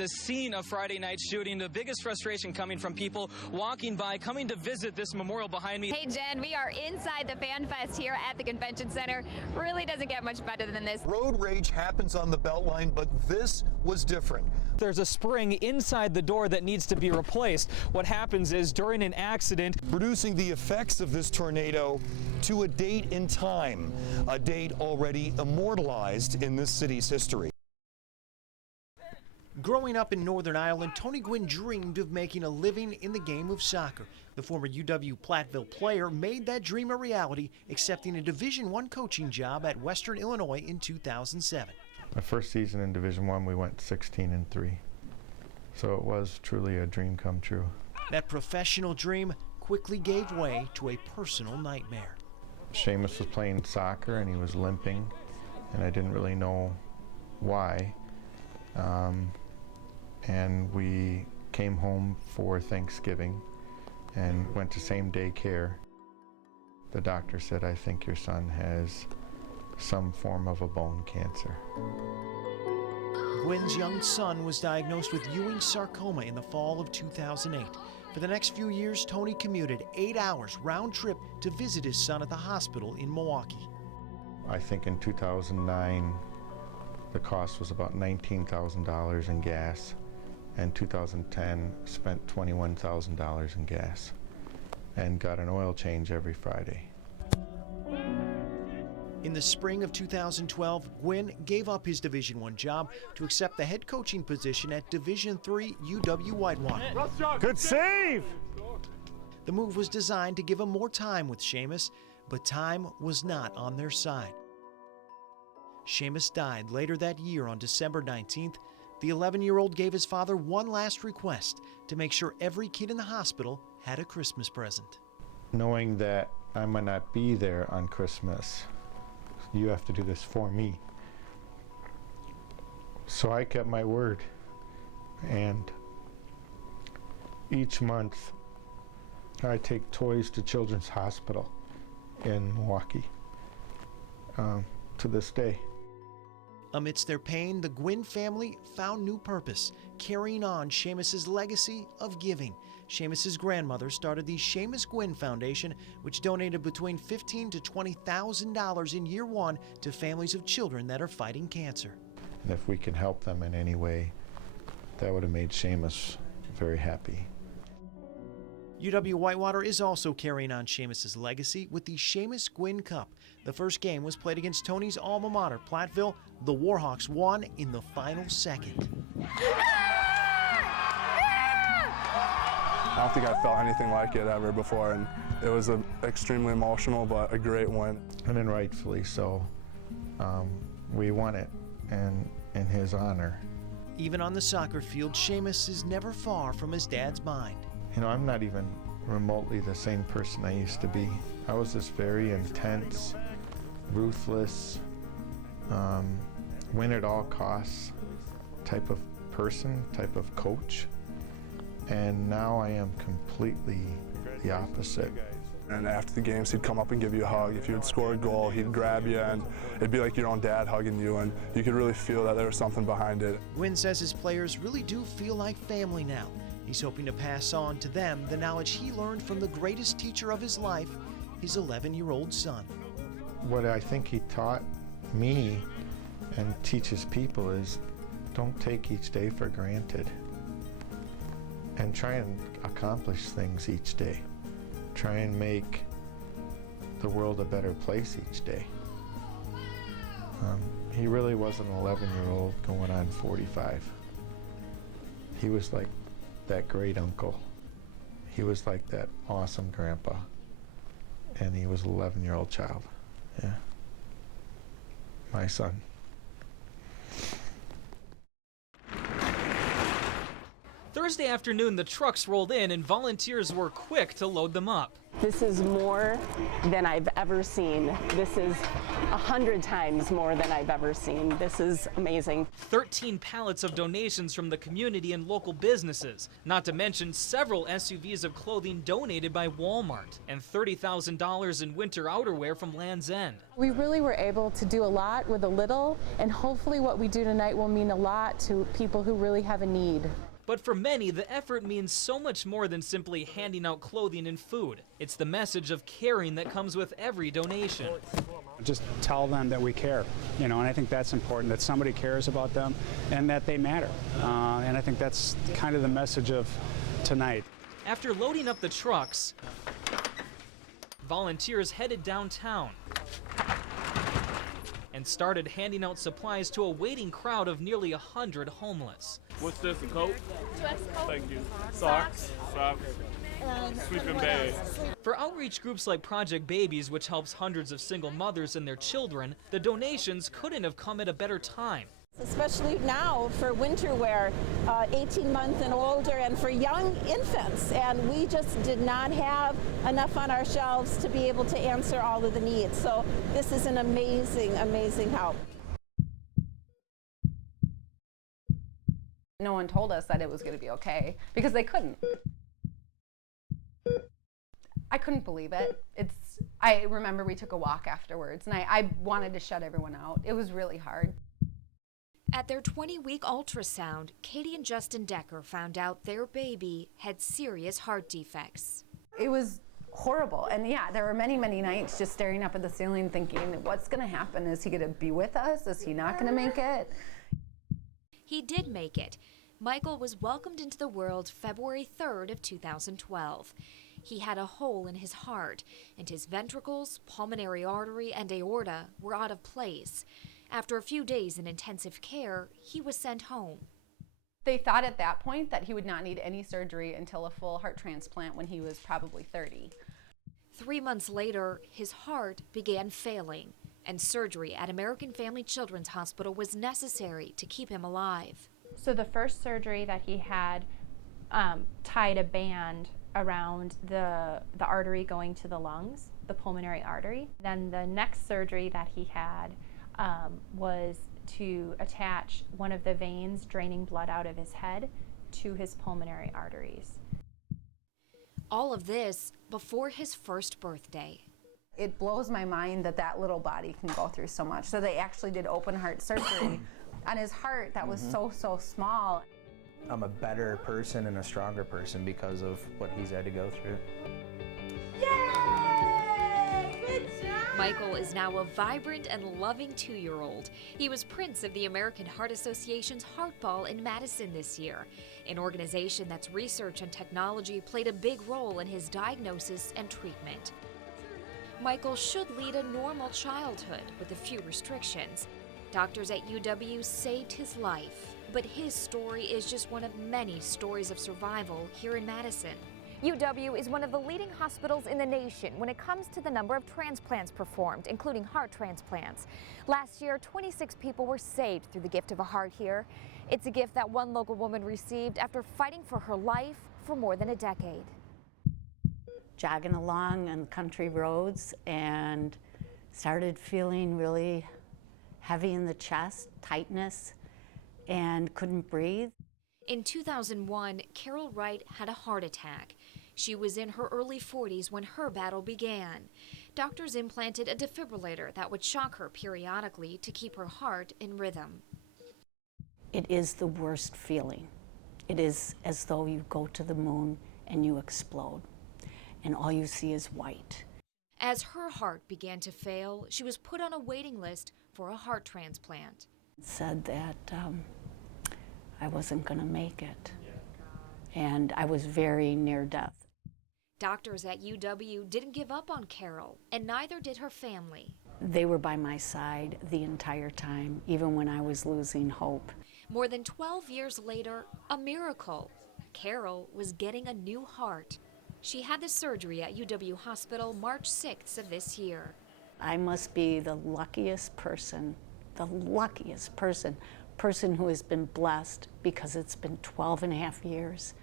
the scene of Friday night's shooting. The biggest frustration coming from people walking by, coming to visit this memorial behind me. Hey Jen, we are inside the Fan Fest here at the Convention Center. Really doesn't get much better than this. Road rage happens on the Beltline, but this was different. There's a spring inside the door that needs to be replaced. What happens is during an accident, Reducing the effects of this tornado to a date in time, a date already immortalized in this city's history. Growing up in Northern Ireland, Tony Gwynn dreamed of making a living in the game of soccer. The former UW Platteville player made that dream a reality, accepting a Division I coaching job at Western Illinois in 2007. My first season in Division I, we went 16-3. So it was truly a dream come true. That professional dream quickly gave way to a personal nightmare. Seamus was playing soccer and he was limping, and I didn't really know why. And we came home for Thanksgiving and went to same day care. The doctor said, "I think your son has some form of a bone cancer." Gwynn's young son was diagnosed with Ewing sarcoma in the fall of 2008. For the next few years, Tony commuted 8 hours round trip to visit his son at the hospital in Milwaukee. I think in 2009, the cost was about $19,000 in gas, and 2010 spent $21,000 in gas and got an oil change every Friday. In the spring of 2012, Gwynn gave up his Division I job to accept the head coaching position at Division III UW Whitewater. Good save! The move was designed to give him more time with Seamus, but time was not on their side. Seamus died later that year on December 19th. The 11-year-old gave his father one last request to make sure every kid in the hospital had a Christmas present. Knowing that I might not be there on Christmas, you have to do this for me. So I kept my word, and each month I take toys to Children's Hospital in Milwaukee to this day. Amidst their pain, the Gwynn family found new purpose, carrying on Seamus's legacy of giving. Seamus's grandmother started the Seamus Gwynn Foundation, which donated between $15,000 to $20,000 in year one to families of children that are fighting cancer. And if we can help them in any way, that would have made Seamus very happy. UW Whitewater is also carrying on Seamus's legacy with the Seamus Gwynn Cup. The first game was played against Tony's alma mater, Platteville. The Warhawks won in the final second. I don't think I felt anything like it ever before, and it was extremely emotional, but a great win. And then rightfully so. We won it, and in his honor. Even on the soccer field, Seamus is never far from his dad's mind. You know, I'm not even remotely the same person I used to be. I was this very intense, ruthless, win at all costs type of person, type of coach. And now I am completely the opposite. And after the games, he'd come up and give you a hug. If you would score a goal, he'd grab you, and it'd be like your own dad hugging you, and you could really feel that there was something behind it. Gwynn says his players really do feel like family now. He's hoping to pass on to them the knowledge he learned from the greatest teacher of his life, his 11-year-old son. What I think he taught me and teaches people is don't take each day for granted, and try and accomplish things each day. Try and make the world a better place each day. He really was an 11-year-old going on 45. He was like that great uncle. He was like that awesome grandpa. And he was an 11-year-old child. Yeah. My son. Thursday afternoon, the trucks rolled in and volunteers were quick to load them up. This is more than I've ever seen. This is 100 times more than I've ever seen. This is amazing. 13 pallets of donations from the community and local businesses, not to mention several SUVs of clothing donated by Walmart, and $30,000 in winter outerwear from Land's End. We really were able to do a lot with a little, and hopefully what we do tonight will mean a lot to people who really have a need. But for many, the effort means so much more than simply handing out clothing and food. It's the message of caring that comes with every donation. Just tell them that we care, and I think that's important, that somebody cares about them and that they matter. And I think that's kind of the message of tonight. After loading up the trucks, volunteers headed downtown and started handing out supplies to a waiting crowd of nearly 100 homeless. What's this, a coat? Thank you. Socks. Sleeping bag. For outreach groups like Project Babies, which helps hundreds of single mothers and their children, the donations couldn't have come at a better time. Especially now for winter wear, 18 months and older, and for young infants. And we just did not have enough on our shelves to be able to answer all of the needs. So this is an amazing, amazing help. No one told us that it was going to be okay because they couldn't. I couldn't believe it. I remember we took a walk afterwards and I wanted to shut everyone out. It was really hard. At their 20-week ultrasound, Katie and Justin Decker found out their baby had serious heart defects. It was horrible. And yeah, there were many, many nights just staring up at the ceiling thinking, what's going to happen? Is he going to be with us? Is he not going to make it? He did make it. Michael was welcomed into the world February 3rd of 2012. He had a hole in his heart, and his ventricles, pulmonary artery, and aorta were out of place. After a few days in intensive care, he was sent home. They thought at that point that he would not need any surgery until a full heart transplant when he was probably 30. 3 months later, his heart began failing, and surgery at American Family Children's Hospital was necessary to keep him alive. So the first surgery that he had tied a band around the artery going to the lungs, the pulmonary artery. Then the next surgery that he had was to attach one of the veins draining blood out of his head to his pulmonary arteries. All of this before his first birthday. It blows my mind that that little body can go through so much. So they actually did open heart surgery on his heart that was so small. I'm a better person and a stronger person because of what he's had to go through. Yay! Good job! Michael is now a vibrant and loving 2-year-old. He was Prince of the American Heart Association's Heart Ball in Madison this year, an organization that's research and technology played a big role in his diagnosis and treatment. Michael should lead a normal childhood with a few restrictions. Doctors at UW saved his life, but his story is just one of many stories of survival here in Madison. UW is one of the leading hospitals in the nation when it comes to the number of transplants performed, including heart transplants. Last year, 26 people were saved through the gift of a heart here. It's a gift that one local woman received after fighting for her life for more than a decade. Jogging along on country roads and started feeling really heavy in the chest, tightness, and couldn't breathe. In 2001, Carol Wright had a heart attack. She was in her early 40s when her battle began. Doctors implanted a defibrillator that would shock her periodically to keep her heart in rhythm. It is the worst feeling. It is as though you go to the moon and you explode, and all you see is white. As her heart began to fail, she was put on a waiting list for a heart transplant. It said that I wasn't going to make it, and I was very near death. Doctors at UW didn't give up on Carol, and neither did her family. They were by my side the entire time, even when I was losing hope. More than 12 years later, a miracle. Carol was getting a new heart. She had the surgery at UW Hospital March 6th of this year. I must be the luckiest person person who has been blessed because it's been 12 and a half years.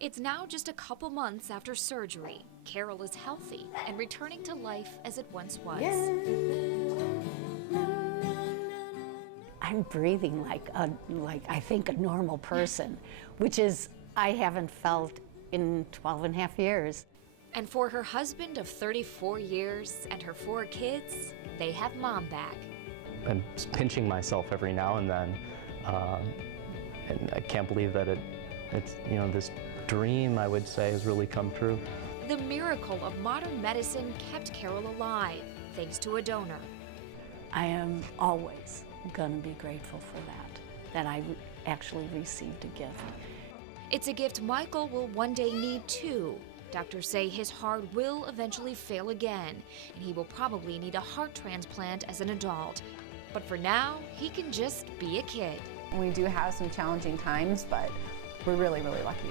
It's now just a couple months after surgery. Carol is healthy and returning to life as it once was. I'm breathing like I think a normal person, which is I haven't felt in 12 and a half years. And for her husband of 34 years and her 4 kids, they have Mom back. I'm pinching myself every now and then, and I can't believe that it's this dream, I would say, has really come true. The miracle of modern medicine kept Carol alive, thanks to a donor. I am always going to be grateful for that I actually received a gift. It's a gift Michael will one day need too. Doctors say his heart will eventually fail again, and he will probably need a heart transplant as an adult. But for now, he can just be a kid. We do have some challenging times, but we're really, really lucky.